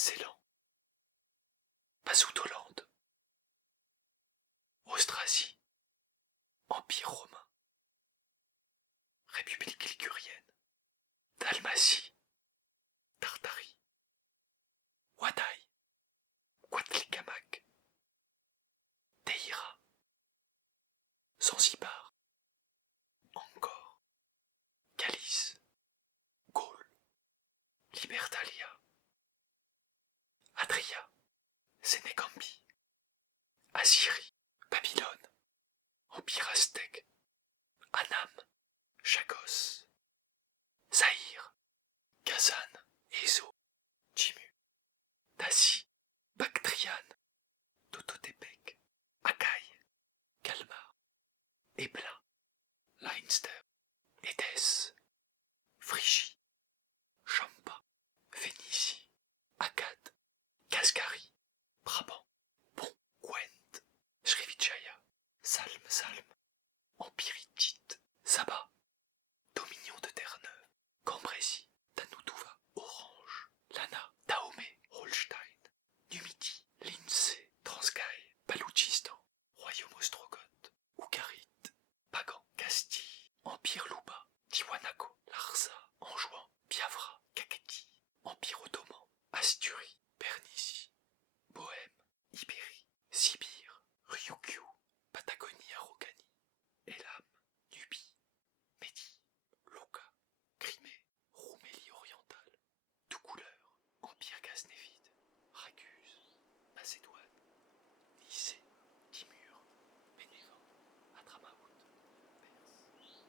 Ceylan, Massoud-Hollande, Austrasie, Empire romain, République ligurienne, Dalmatie, Tartarie, Wadaï, Guadalcanal, Teira, Zanzibar, Angkor, Calice, Gaule, Libertalia, Adria, Sénégambie, Assyrie, Babylone, Empire aztèque, Annam, Chagos, Zaïre, Kazan, Ezo, Jimu, Tassi, Bactriane, Tototepec, Akai, Kalmar, Ebla, Leinster, Édesse, Phrygie, Champa, Phénicie, Akkad, Cascari, Brabant, Bon, Gwent, Srivijaya, Salm, Empire hittite, Saba, Dominion de Terre-Neuve, Cambrésie, Tanutuva, Orange, Lana, Dahomey, Holstein, Numidie, Lindsey, Transkaï, Baloutchistan, Royaume ostrogoth, Ougarit, Pagan, Castille, Empire Louba, Tiwanaku, Larsa, Anjouan, Biafra, Kaketi, Empire ottoman, Asturie, Bernicie, Bohême, Ibérie, Sibire, Ryukyu, Patagonie Araucanie, Elam, Nubie, Médie, Lucca, Crimée, Roumélie orientale, tout couleur, Empire ghaznévide, Raguse, Macédoine, Nicée, Timur, Bénévent, Hadramaout, Perse.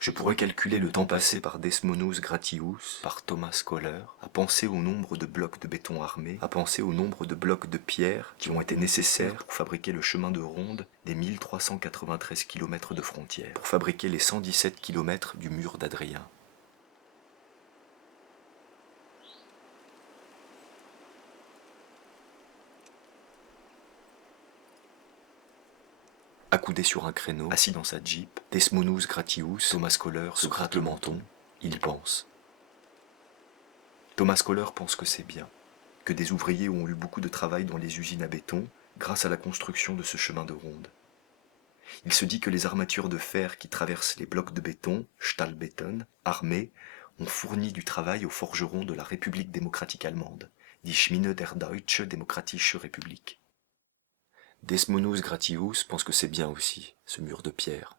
Je pourrais calculer le temps passé par Desmonos Gratius, par Thomas Kohler, à penser au nombre de blocs de béton armés, à penser au nombre de blocs de pierre qui ont été nécessaires pour fabriquer le chemin de ronde des 1393 km de frontières, pour fabriquer les 117 km du mur d'Adrien. Accoudé sur un créneau, assis dans sa jeep, Desmonos Gratius, Thomas Kohler se gratte le menton, il pense. Thomas Kohler pense que c'est bien, que des ouvriers ont eu beaucoup de travail dans les usines à béton grâce à la construction de ce chemin de ronde. Il se dit que les armatures de fer qui traversent les blocs de béton, Stahlbeton, armés, ont fourni du travail aux forgerons de la République démocratique allemande, die Schmine der Deutsche Demokratische Republik. Desmonos Gratius pense que c'est bien aussi, ce mur de pierre.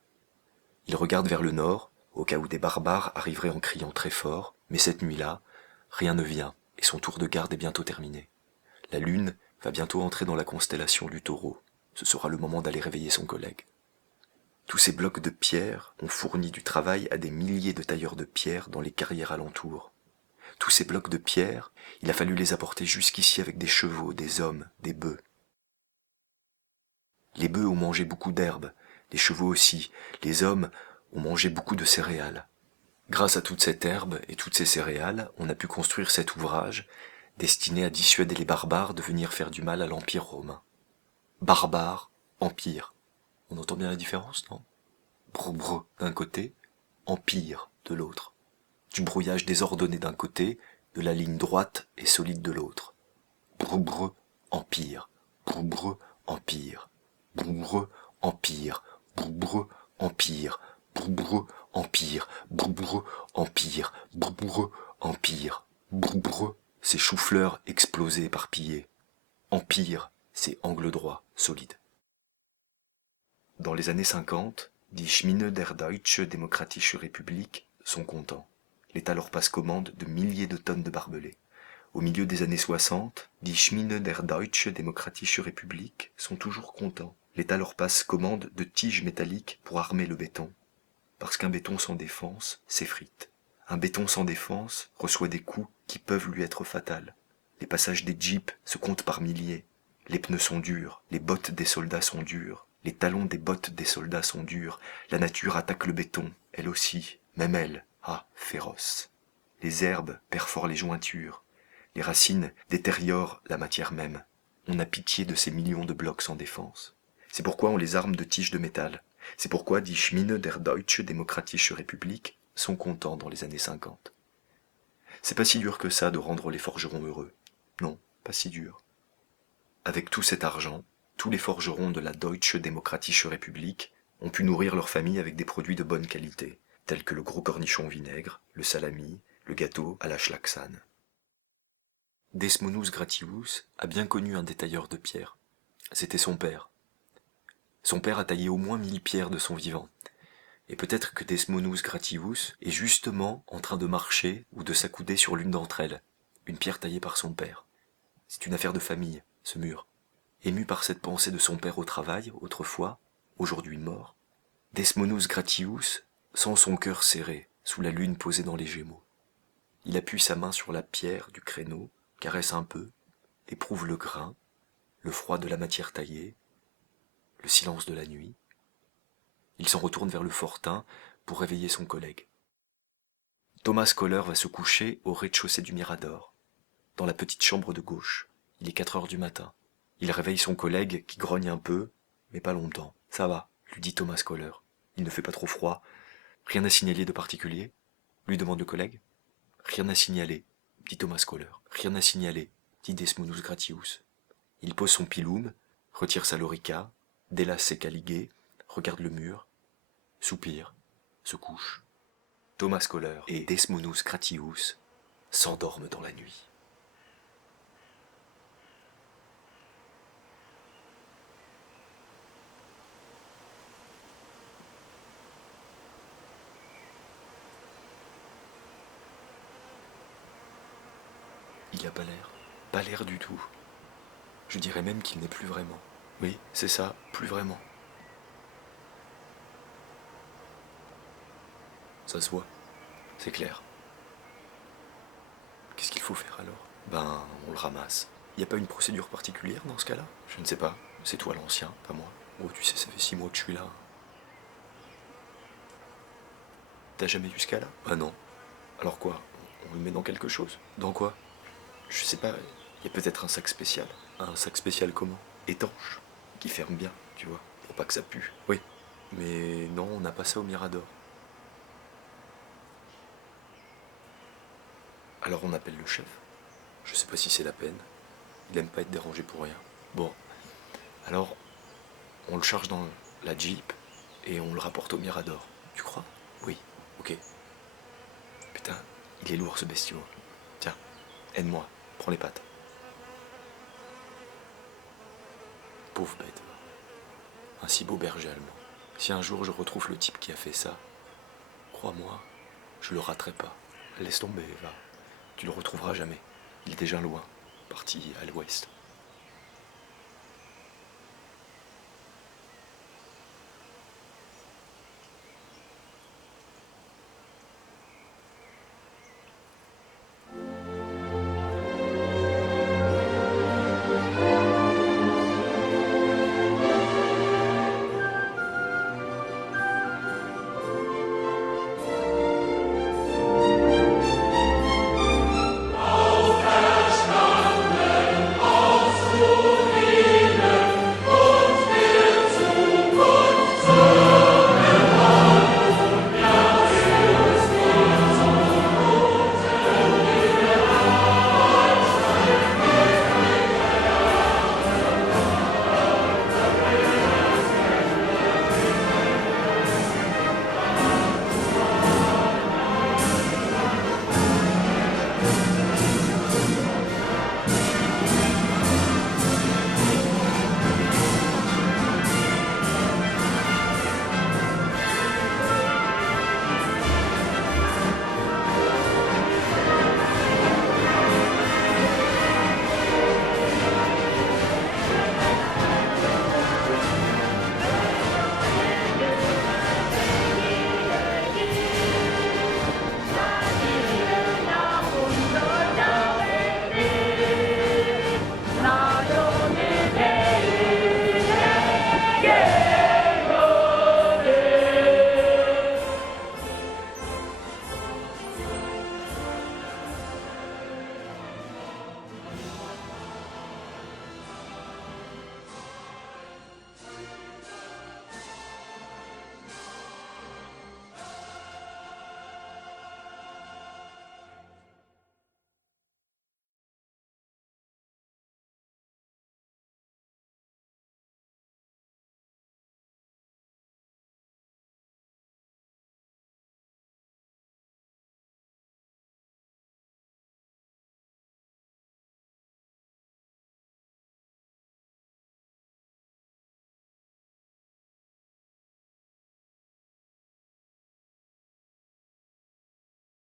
Il regarde vers le nord, au cas où des barbares arriveraient en criant très fort, mais cette nuit-là, rien ne vient, et son tour de garde est bientôt terminé. La lune va bientôt entrer dans la constellation du Taureau. Ce sera le moment d'aller réveiller son collègue. Tous ces blocs de pierre ont fourni du travail à des milliers de tailleurs de pierre dans les carrières alentours. Tous ces blocs de pierre, il a fallu les apporter jusqu'ici avec des chevaux, des hommes, des bœufs. Les bœufs ont mangé beaucoup d'herbes, les chevaux aussi, les hommes ont mangé beaucoup de céréales. Grâce à toute cette herbe et toutes ces céréales, on a pu construire cet ouvrage destiné à dissuader les barbares de venir faire du mal à l'Empire romain. Barbare, empire. On entend bien la différence, non? Brou d'un côté, empire de l'autre. Du brouillage désordonné d'un côté, de la ligne droite et solide de l'autre. Brou empire. Brou empire. Brou empire. Brou empire. Brou empire. Brou empire. Brou empire. Brou c'est chou-fleur explosé éparpillé. Empire, c'est angle droit, solide. Dans les années 50, die Schmine der Deutsche Demokratische Republik sont contents. L'État leur passe commande de milliers de tonnes de barbelés. Au milieu des années 60, die Schmine der Deutsche Demokratische Republik sont toujours contents. L'État leur passe commande de tiges métalliques pour armer le béton. Parce qu'un béton sans défense s'effrite. Un béton sans défense reçoit des coups qui peuvent lui être fatals. Les passages des jeeps se comptent par milliers. Les pneus sont durs, les bottes des soldats sont dures, les talons des bottes des soldats sont durs. La nature attaque le béton, elle aussi, même elle, féroce. Les herbes perforent les jointures, les racines détériorent la matière même. On a pitié de ces millions de blocs sans défense. C'est pourquoi on les arme de tiges de métal. C'est pourquoi die Schmine der Deutsche Demokratische Republik sont contents dans les années 50. C'est pas si dur que ça de rendre les forgerons heureux. Non, pas si dur. Avec tout cet argent, tous les forgerons de la Deutsche Demokratische Republik ont pu nourrir leur famille avec des produits de bonne qualité, tels que le gros cornichon au vinaigre, le salami, le gâteau à la Schlagsahn. Desmonus Gratius a bien connu un détailleur de pierres. C'était son père. Son père a taillé au moins 1000 pierres de son vivant. Et peut-être que Desmonus Gratius est justement en train de marcher ou de s'accouder sur l'une d'entre elles, une pierre taillée par son père. C'est une affaire de famille, ce mur. Ému par cette pensée de son père au travail, autrefois, aujourd'hui mort, Desmonus Gratius sent son cœur serré sous la lune posée dans les Gémeaux. Il appuie sa main sur la pierre du créneau, caresse un peu, éprouve le grain, le froid de la matière taillée, le silence de la nuit. Il s'en retourne vers le fortin pour réveiller son collègue. Thomas Kohler va se coucher au rez-de-chaussée du Mirador, dans la petite chambre de gauche. Il est 4 heures du matin. Il réveille son collègue qui grogne un peu, mais pas longtemps. Ça va, lui dit Thomas Kohler. Il ne fait pas trop froid. Rien à signaler de particulier, lui demande le collègue. Rien à signaler, dit Thomas Kohler. Rien à signaler, dit Desmonus Gratius. Il pose son piloum, retire sa lorica, délace ses caligués, regarde le mur, soupire, se couche. Thomas Kohler et Desmonus Gratius s'endorment dans la nuit. Il a pas l'air du tout. Je dirais même qu'il n'est plus vraiment. Oui, c'est ça, plus vraiment. Ça se voit, c'est clair. Qu'est-ce qu'il faut faire alors? Ben, on le ramasse. Y a pas une procédure particulière dans ce cas-là? Je ne sais pas, c'est toi l'ancien, pas moi. Oh, tu sais, ça fait 6 mois que je suis là. T'as jamais vu ce cas-là? Ah non. Alors quoi? On le met dans quelque chose? Dans quoi? Je sais pas, y a peut-être un sac spécial. Un sac spécial comment? Étanche, qui ferme bien, tu vois, pour pas que ça pue. Oui, mais non, on n'a pas ça au Mirador. Alors on appelle le chef. Je sais pas si c'est la peine. Il aime pas être dérangé pour rien. Bon, alors on le charge dans la Jeep et on le rapporte au Mirador. Tu crois? Oui, ok. Putain, il est lourd ce bestiau. Tiens, aide-moi, prends les pattes. Pauvre bête. Un si beau berger allemand. Si un jour je retrouve le type qui a fait ça, crois-moi, je le raterai pas. Laisse tomber, va. Tu le retrouveras jamais. Il est déjà loin, parti à l'ouest.